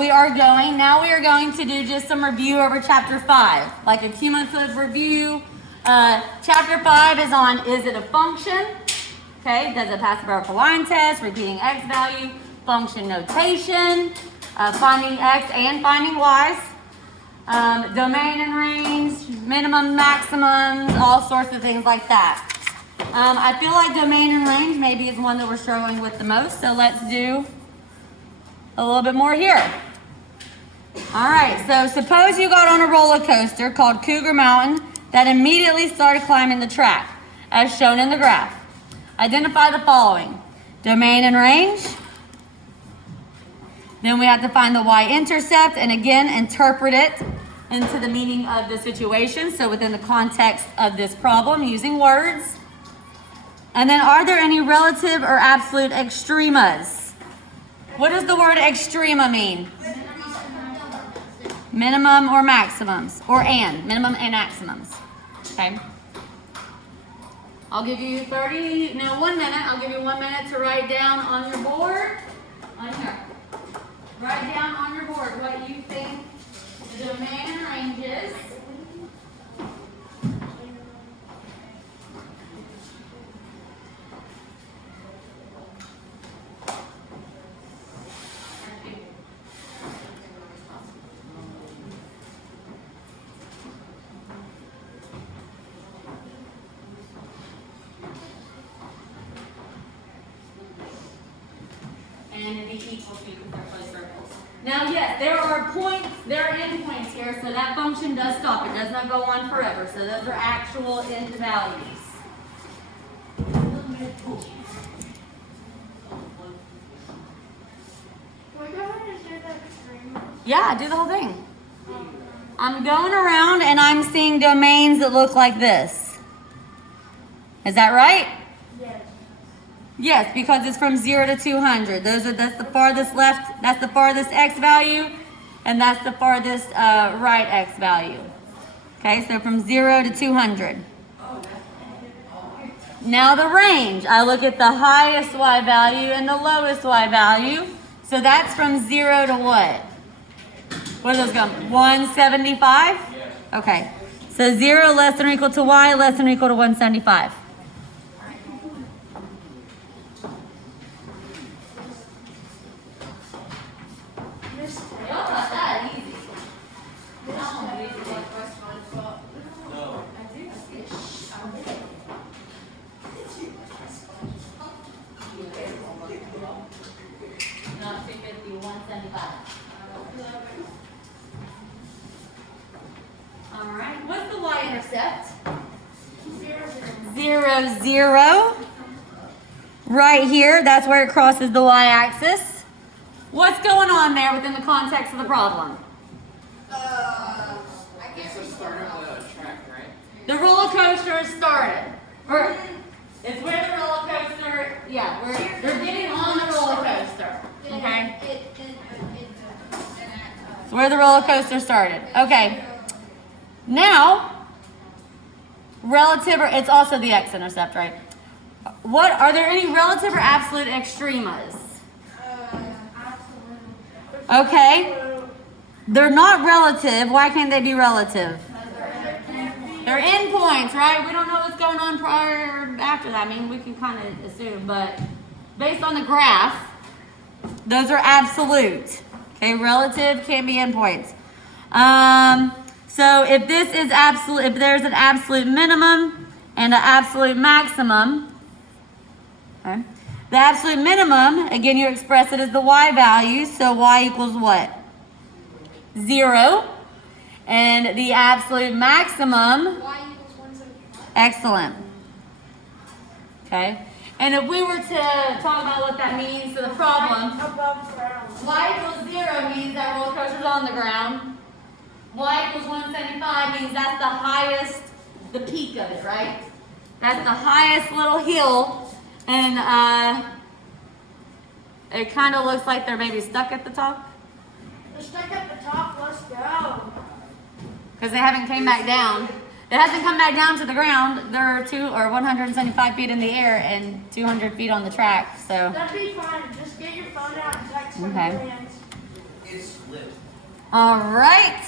we are going to do just some review over chapter 5, like a cumulative review. Chapter 5 is on, is it a function? Okay, does it pass the vertical line test, repeating x value, function notation, finding x and finding y's, domain and range, minimum, maximums, all sorts of things like that. I feel like domain and range maybe is one that we're struggling with the most, so let's do a little bit more here. All right, so suppose you got on a roller coaster called Cougar Mountain that immediately started climbing the track, as shown in the graph. Identify the following: domain and range. Then we have to find the y-intercept and again interpret it into the meaning of the situation, so within the context of this problem using words. And then are there any relative or absolute extremas? What does the word extrema mean? Minimum or maximums, or minimum and maximums. Okay. I'll give you 1 minute. I'll give you 1 minute to write down on your board. On here. Write down on your board what you think the domain and range is. And it'd be equal to because they're closed circles. Now, yes, there are endpoints here, so that function does stop. It does not go on forever. So those are actual end values. Yeah, do the whole thing. I'm going around and I'm seeing domains that look like this. Is that right? Yes, because it's from 0 to 200. That's the farthest left, that's the farthest x value, and that's the farthest right x value. Okay, so from 0 to 200. Now the range, I look at the highest y value and the lowest y value. So that's from 0 to what? What are those going? 175? Okay, so 0 less than or equal to y, less than or equal to 175. All right, what's the y-intercept? 0, 0. Right here, that's where it crosses the y-axis. What's going on there within the context of the problem? I guess we started the track, right? The roller coaster has started. It's where the roller coaster, they're getting on the roller coaster. Okay? It's where the roller coaster started. Okay. Now, relative, it's also the x-intercept, right? Are there any relative or absolute extremas? Okay. They're not relative. Why can't they be relative? They're endpoints, right? We don't know what's going on prior or after that. I mean, we can kind of assume, but based on the graph, those are absolute. Okay, relative can't be endpoints. So if this is absolute, if there's an absolute minimum and an absolute maximum, okay, the absolute minimum, again, you express it as the y value, so y equals what? 0. And the absolute maximum, Y equals 175. excellent. Okay, and if we were to talk about what that means to the problem, Above ground. y equals 0 means that roller coaster's on the ground. Y equals 175 means that's the highest, the peak of it, right? That's the highest little hill, and it kind of looks like they're maybe stuck at the top They're stuck at the top, let's go. because they haven't came back down. It hasn't come back down to the ground. They're 175 feet in the air and 200 feet on the track. So That'd be fine. Just get your phone out and text some Okay. friends. It's lit. All right.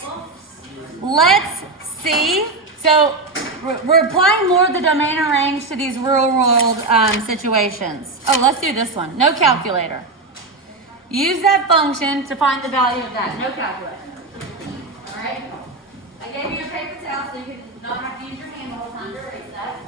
Let's see. So we're applying more of the domain and range to these real world situations. Oh, let's do this one. No calculator. Use that function to find the value of that. No calculator. All right. I gave you a paper towel so you can not have to use your hand the whole time to erase that.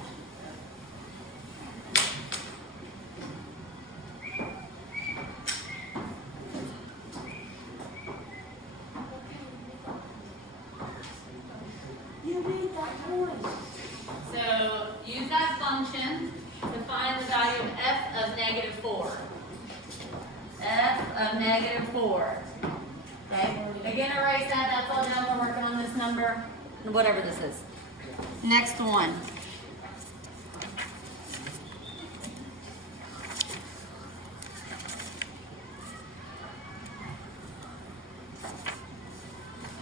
So use that function to find the value of f of negative 4. F of negative 4. Okay? Again, erase that. That's all done. We're working on this number, whatever this is. Next one.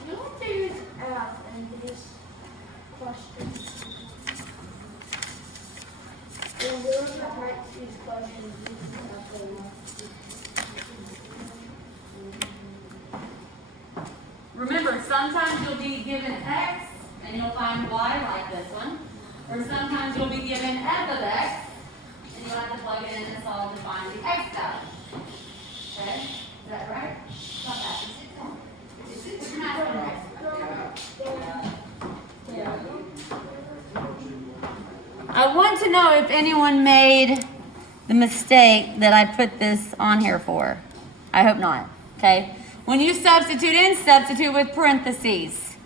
You know what there is F in this question? When we were to practice these questions, we can have them. Remember, sometimes you'll be given x and you'll find y like this one. Or sometimes you'll be given f of x and you'll have to plug it in and solve to find the x value. Okay? Is that right? Not that. Put your math on right. I want to know if anyone made the mistake that I put this on here for. I hope not. Okay? When you substitute in, substitute with parentheses.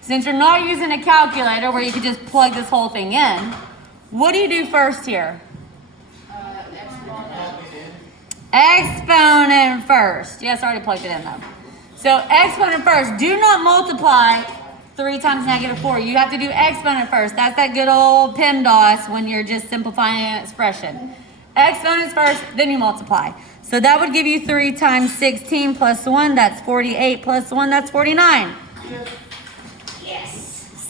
Since you're not using a calculator where you could just plug this whole thing in, what do you do first here? Exponent first. Yes, I already plugged it in though. So exponent first. Do not multiply 3 times negative 4. You have to do exponent first. That's that good old PEMDAS when you're just simplifying an expression. Exponents first, then you multiply. So that would give you 3 times 16 plus 1. That's 48 plus 1. That's 49. Yes.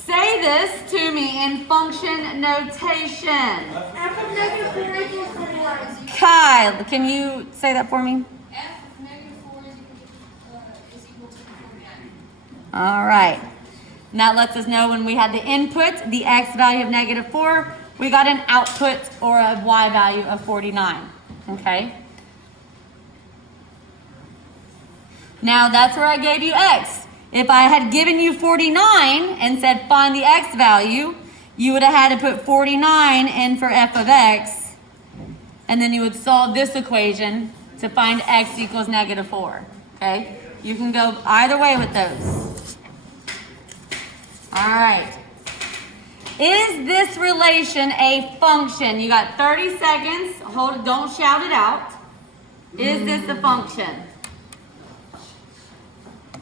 Say this to me in function notation. F of negative 4 equals 49. Kyle, can you say that for me? F of negative 4 is equal to 49. All right. And that lets us know when we had the input, the x value of negative 4, we got an output or a y value of 49. Okay? Now that's where I gave you x. If I had given you 49 and said find the x value, you would have had to put 49 in for f of x, and then you would solve this equation to find x equals negative 4. Okay? You can go either way with those. All right. Is this relation a function? You got 30 seconds. Hold it. Don't shout it out. Is this a function?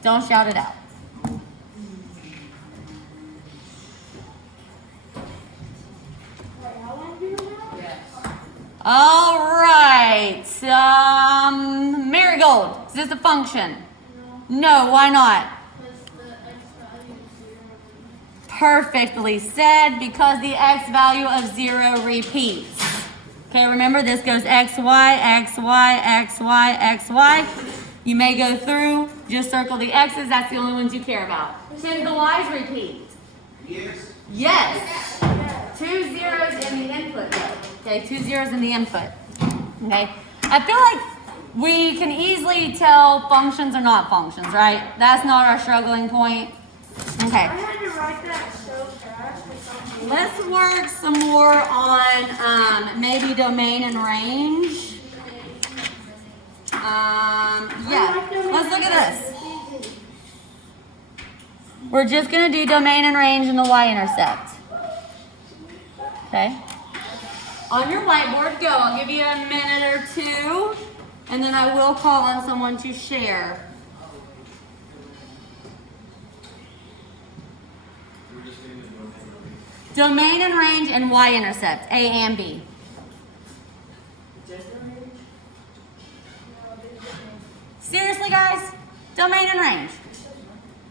Don't shout it out. Wait, how long do you have? Yes. All right. Marigold. Is this a function? No. Why not? Because the x value is 0. Perfectly said, because the x value of 0 repeats. Okay, remember this goes x, y, x, y, x, y, x, y. You may go through, just circle the x's, that's the only ones you care about. Can the y's repeat? Yes. Yes. 2 zeros in the input though. Okay, 2 zeros in the input. Okay, I feel like we can easily tell functions are not functions, right? That's not our struggling point. Okay. I had to write that so fast. I thought Let's work some more on maybe domain and range. Yeah, let's look at this. We're just going to do domain and range and the y-intercept. Okay? On your whiteboard, go. I'll give you a minute or two, and then I will call on someone to share. Domain and range and y-intercept, A and B. Seriously, guys? Domain and range.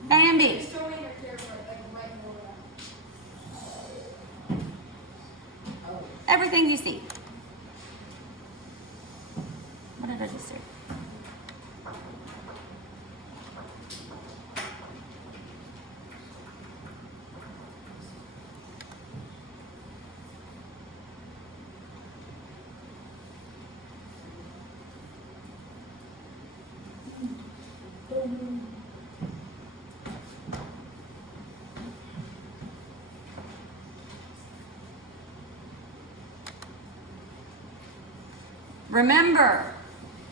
A and B. Everything you see. What did I just do? Remember,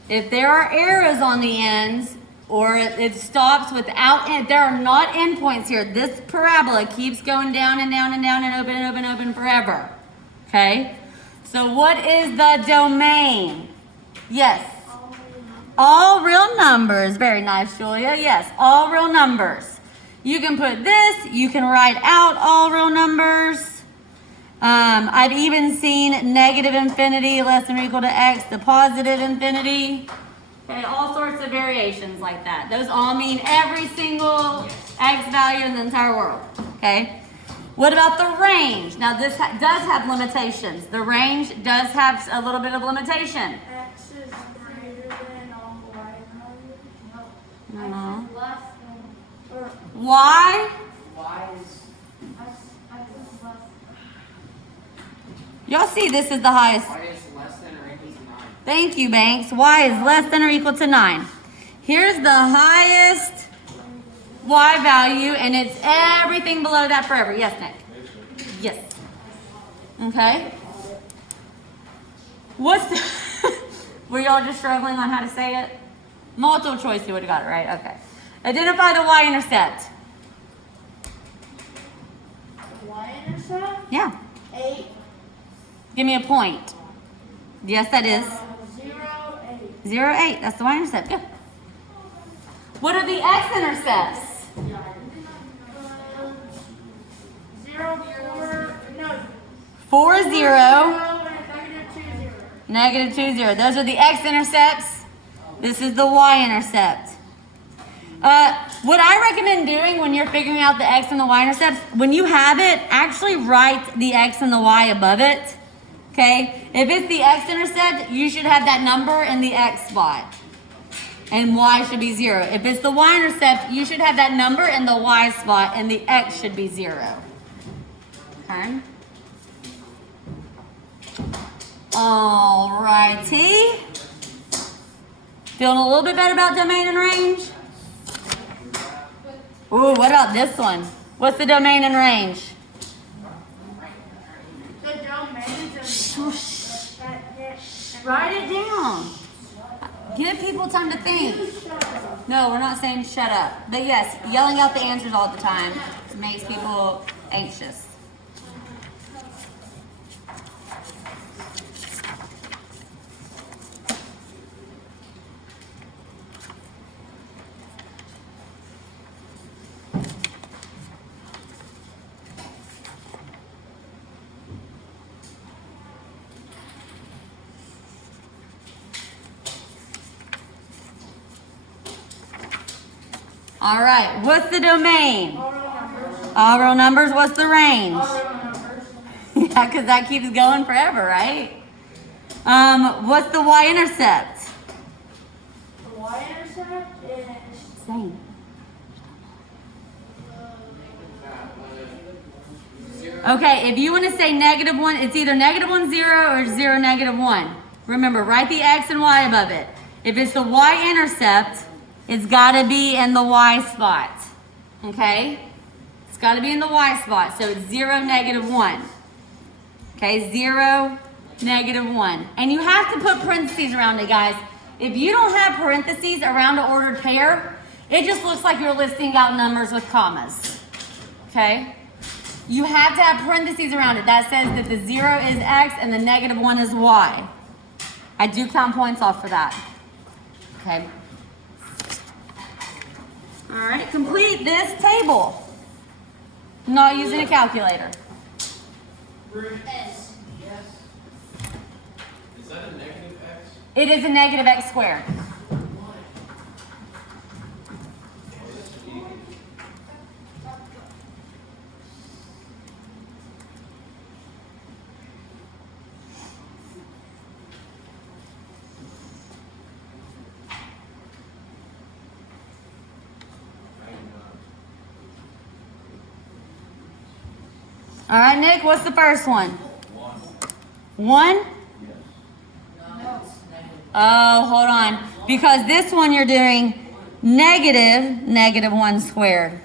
if there are arrows on the ends, or it stops without, there are not endpoints here. This parabola keeps going down and down and down and open and open and open forever. Okay? So what is the domain? Yes. All real numbers. Very nice, Julia. Yes, all real numbers. You can put this, you can write out all real numbers. I've even seen negative infinity less than or equal to x, the positive infinity. Okay, all sorts of variations like that. Those all mean every single x value in the entire world. Okay? What about the range? Now this does have limitations. The range does have a little bit of limitation. X is greater than all y values. No. Less than, or Why? Y is X is less. Y'all see this is the highest. Y is less than or equal to 9. Thank you, Banks. Y is less than or equal to 9. Here's the highest y value, and it's everything below that forever. Yes, Nick? Yes. Okay. What's the were y'all just struggling on how to say it? Multiple choice, you would have got it right. Okay. Identify the y-intercept. Y-intercept? Yeah. 8, Give me a point. Yes, that is 0, 8. 0, 8. That's the y-intercept. Good. What are the x-intercepts? 0, 4, no. 4, 0. 0 and negative 2, 0. Negative 2, 0. Those are the x-intercepts. This is the y-intercept. What I recommend doing when you're figuring out the x and the y-intercepts, when you have it, actually write the x and the y above it. Okay? If it's the x-intercept, you should have that number in the x spot. And y should be 0. If it's the y-intercept, you should have that number in the y spot, and the x should be 0. Okay? Alrighty. Feeling a little bit better about domain and range? Ooh, what about this one? What's the domain and range? The domain is Write it down. Give people time to think. No, we're not saying shut up. But yes, yelling out the answers all the time makes people anxious. All right, what's the domain? All real numbers. What's the range? Yeah, because that keeps going forever, right? What's the y-intercept? The y-intercept is Same. 0. Okay, if you want to say negative 1, it's either negative 1, 0 or 0, negative 1. Remember, write the x and y above it. If it's the y-intercept, it's got to be in the y spot. Okay? It's got to be in the y spot. So it's 0, negative 1. Okay, 0, negative 1. And you have to put parentheses around it, guys. If you don't have parentheses around an ordered pair, it just looks like you're listing out numbers with commas. Okay? You have to have parentheses around it. That says that the 0 is x and the negative 1 is y. I do count points off for that. Okay? All right, complete this table. Not using a calculator. S. Is that a negative x? It is a negative x squared. All right, Nick, what's the first one? 1? Oh, hold on. Because this one you're doing negative negative 1 squared.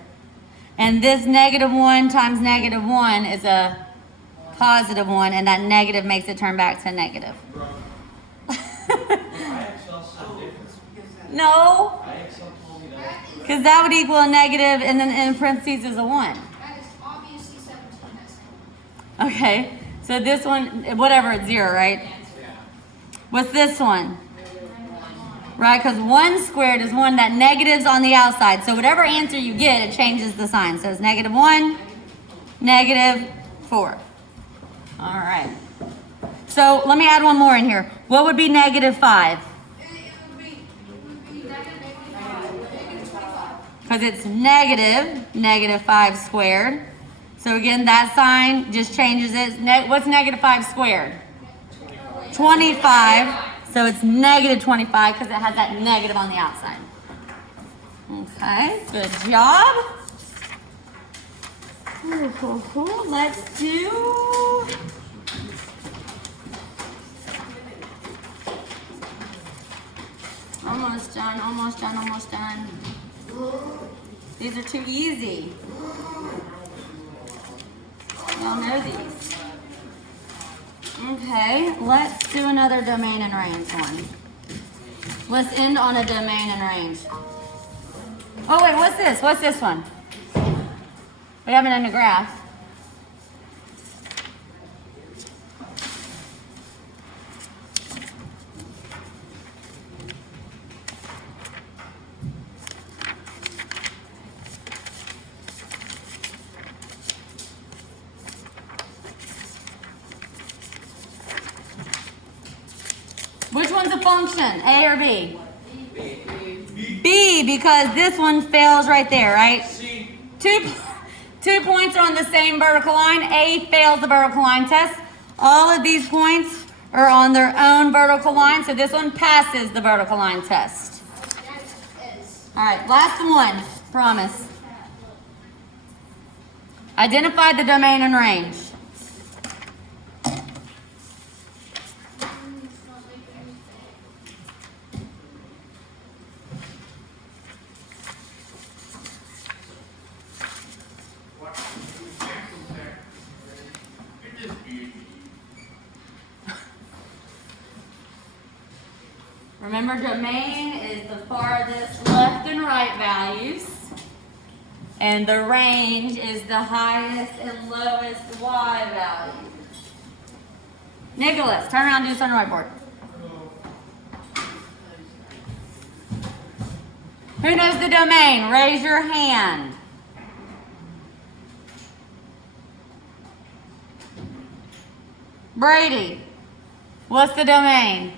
And this negative 1 times negative 1 is a positive 1, and that negative makes it turn back to negative. No, because that would equal a negative, and then in parentheses is a 1. That is obviously 17 as Okay, so this one, whatever, it's 0, right? What's this one? Right, because 1 squared is 1, that negative's on the outside. So whatever answer you get, it changes the sign. So it's negative 1, negative 4. All right. So let me add one more in here. What would be negative 5? It would be negative 25. Because it's negative 5 squared. So again, that sign just changes it. What's negative 5 squared? 25. So it's negative 25 because it has that negative on the outside. Okay, good job. Let's do... Almost done, almost done, almost done. These are too easy. Y'all know these. Okay, let's do another domain and range one. Let's end on a domain and range. Oh wait, what's this? What's this one? We haven't done a graph. Which one's a function, A or B? B, because this one fails right there, right? Two points are on the same vertical line. A fails the vertical line test. All of these points are on their own vertical line, so this one passes the vertical line test. All right, last one, promise. Identify the domain and range. Remember, domain is the farthest left and right values, and the range is the highest and lowest y values. Nicholas, turn around and do this on your whiteboard. Who knows the domain? Raise your hand. Brady, what's the domain?